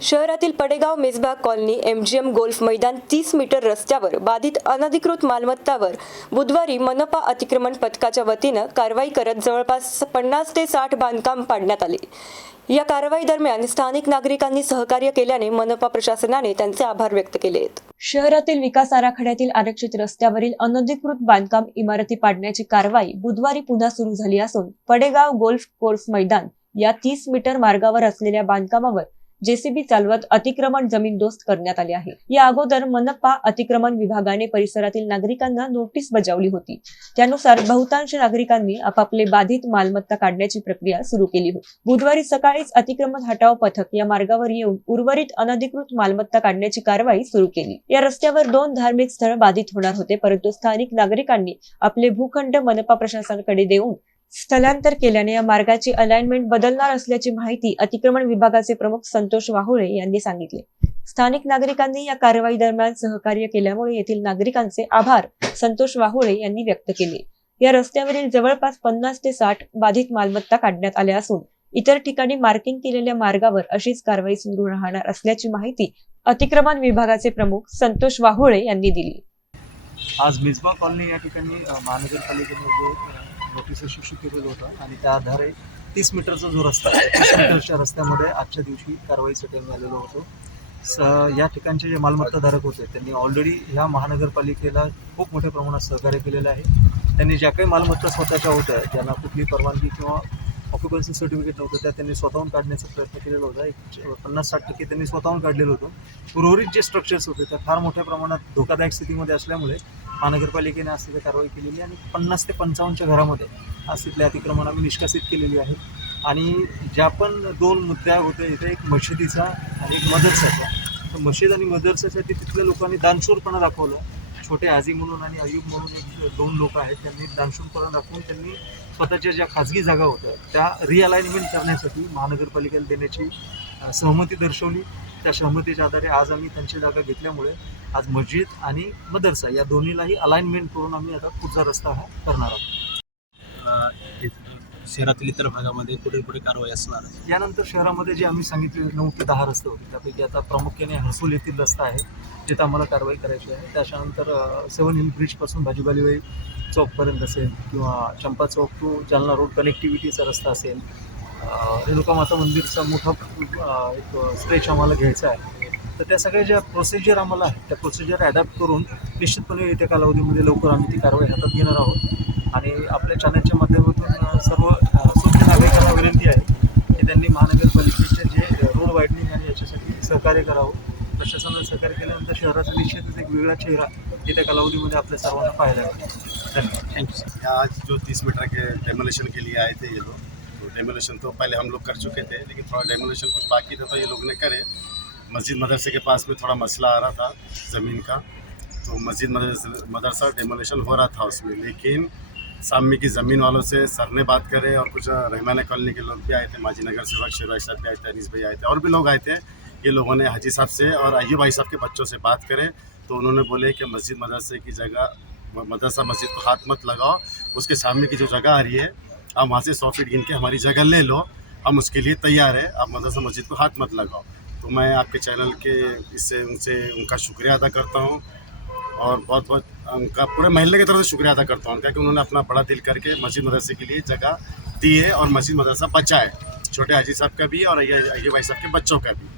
शहरातील Padegaon Mejbag colony MGM golf मैदान तीस मीटर रस्त्यावर बाधित अनधिकृत मालमत्तावर बुधवारी मनपा अतिक्रमण पथकाच्या वतीनं कारवाई करत जवळपास पन्नास ते साठ बांधकाम पाडण्यात आले. या कारवाई दरम्यान स्थानिक नागरिकांनी सहकार्य केल्याने मनपा प्रशासनाने त्यांचे आभार व्यक्त केले आहेत. शहरातील विकास आराखड्यातील आरक्षित रस्त्यावरील अनधिकृत बांधकाम इमारती पाडण्याची कारवाई बुधवारी पुन्हा सुरू झाली असून पडेगाव गोल्फ कोर्स मैदान या तीस मीटर मार्गावर असलेल्या बांधकामावर जेसीबी चालवत अतिक्रमण जमीनदोस्त करण्यात आले आहे. या अगोदर मनपा अतिक्रमण विभागाने परिसरातील नागरिकांना नोटीस बजावली होती. त्यानुसार बहुतांश नागरिकांनी आपापले बाधित मालमत्ता काढण्याची प्रक्रिया सुरू केली होती. बुधवारी सकाळीच अतिक्रमण हटाव पथक या मार्गावर येऊन उर्वरित अनधिकृत मालमत्ता काढण्याची कारवाई सुरू केली. या रस्त्यावर दोन धार्मिक स्थळ बाधित होणार होते परंतु स्थानिक नागरिकांनी आपले भूखंड मनपा प्रशासनाकडे देऊन स्थलांतर केल्याने या मार्गाची अलाइनमेंट बदलणार असल्याची माहिती अतिक्रमण विभागाचे प्रमुख संतोष वाहुळे यांनी सांगितले. स्थानिक नागरिकांनी या कारवाई दरम्यान सहकार्य केल्यामुळे येथील नागरिकांचे आभार संतोष वाहुळे यांनी व्यक्त केले. या रस्त्यावरील जवळपास पन्नास ते साठ बाधित मालमत्ता काढण्यात आल्या असून इतर ठिकाणी मार्किंग केलेल्या मार्गावर अशीच कारवाई सुरू राहणार असल्याची माहिती अतिक्रमण विभागाचे प्रमुख संतोष वाहुळे यांनी दिली. आज मिसबा कॉलनी या ठिकाणी महानगरपालिकेने जो नोटीस इश्यू केलेलं होतं आणि त्या आधारे तीस मीटरचा जो रस्ता आहे तीस मीटरच्या रस्त्यामध्ये आजच्या दिवशी कारवाईसाठी आम्ही आलेलो होतो. स या ठिकाणचे जे मालमत्ताधारक होते त्यांनी ऑलरेडी ह्या महानगरपालिकेला खूप मोठ्या प्रमाणात सहकार्य केलेलं आहे. त्यांनी ज्या काही मालमत्ता स्वतःच्या होत्या ज्यांना कुठली परवानगी किंवा ऑक्युपन्सी सर्टिफिकेट नव्हतं त्या त्यांनी स्वतःहून काढण्याचा प्रयत्न केलेला होता. एक पन्नास साठ टक्के त्यांनी स्वतःहून काढलेलं होतं. उर्वरित जे स्ट्रक्चर्स होते त्या फार मोठ्या प्रमाणात धोकादायक स्थितीमध्ये असल्यामुळे महानगरपालिकेने आज तिथे कारवाई केलेली आणि पन्नास ते पंचावन्नच्या घरामध्ये आज तिथले अतिक्रमण आम्ही निष्कासित केलेली आहे. आणि ज्या पण दोन मुद्द्या होत्या इथे एक मशिदीचा आणि एक मदरसाचा. तर मशीद आणि मदरसासाठी तिथल्या लोकांनी दानशूरपणा दाखवलं. छोटे आजी म्हणून आणि अयुब म्हणून एक दोन लोक आहेत त्यांनी दानशूरपणा दाखवून त्यांनी स्वतःच्या ज्या खाजगी जागा होत्या त्या रिअलाइनमेंट करण्यासाठी महानगरपालिकेला देण्याची सहमती दर्शवली. त्या सहमतीच्या आधारे आज आम्ही त्यांची जागा घेतल्यामुळे आज मस्जिद आणि मदरसा या दोन्हीलाही अलाइनमेंट करून आम्ही आता पुढचा रस्ता हा करणार आहोत. शहरातील इतर भागामध्ये पुढे पुढे कारवाई असणार आहे. यानंतर शहरामध्ये जे आम्ही सांगितले नऊ ते दहा रस्ते होते. त्यापैकी आता प्रामुख्याने हर्सूल येथील रस्ता आहे जिथं आम्हाला कारवाई करायची आहे. त्याच्यानंतर सेवन हिल ब्रिजपासून भाजीबालीवाई चौकपर्यंत असेल किंवा चंपा चौक टू जालना रोड कनेक्टिव्हिटीचा रस्ता असेल रेणुका माता मंदिरचा मोठा एक स्ट्रेच आम्हाला घ्यायचा आहे. तर त्या सगळ्या ज्या प्रोसिजर आम्हाला आहेत त्या प्रोसिजर ॲडॅप्ट करून निश्चितपणे येत्या कालावधीमध्ये लवकर आम्ही ती कारवाई हातात घेणार आहोत. आणि आपल्या चॅनलच्या माध्यमातून सर्व अ, नागरिकांना विनंती आहे की त्यांनी महानगरपालिकेचे जे रोड वाईडनिंग आणि याच्यासाठी सहकार्य करावं. प्रशासनाला सहकार्य केल्यानंतर शहराचा निश्चितच एक वेगळा चेहरा येत्या कालावधीमध्ये आपल्या सर्वांना पाहायला मिळतो धन्यवाद. थँक्यू सर आज जो तीस मीटर के डेमोलेशन के लिए आए थे ये लोग डेमोलेशन तो पहले हम लोग कर चुके थे, लेकिन थोड़ा डेमोलेशन कुछ बाकी था तो ये लोग ने करे। मस्जिद मदरसे के पास में थोड़ा मसला आ रहा था ज़मीन का तो मस्जिद मदरसा डेमोलेशन हो रहा था उसमें, लेकिन सामने की ज़मीन वालों से सर ने बात करे और कुछ रहमाना कॉलोनी के लोग भी आए थे, माजी नगर सेवक शिवराज साहब भी आए थे, अनीस भाई आए थे, और भी लोग आए थे। ये लोगों ने हाजी साहब से और अयूब भाई साहब के बच्चों से बात करे तो उन्होंने बोले कि मस्जिद मदरसे की जगह, मदरसा मस्जिद को हाथ मत लगाओ, उसके सामने की जो जगह आ रही है आप वहाँ से सौ फीट गिन के हमारी जगह ले लो। हम उसके लिए तैयार है। आप मदरसा मस्जिद को हाथ मत लगाओ। तो मैं आपके चैनल के इससे उनसे उनका शुक्रिया अदा करता हूँ और बहुत बहुत उनका पूरे महल्ले की तरफ़ से शुक्रिया अदा करता हूँ। उनका कि उन्होंने अपना बड़ा दिल करके मस्जिद मदरसे के लिए जगह दी है और मस्जिद मदरसा बचा है। छोटे हाजी साहब का भी और अय्या भाई साहब के बच्चों का भी।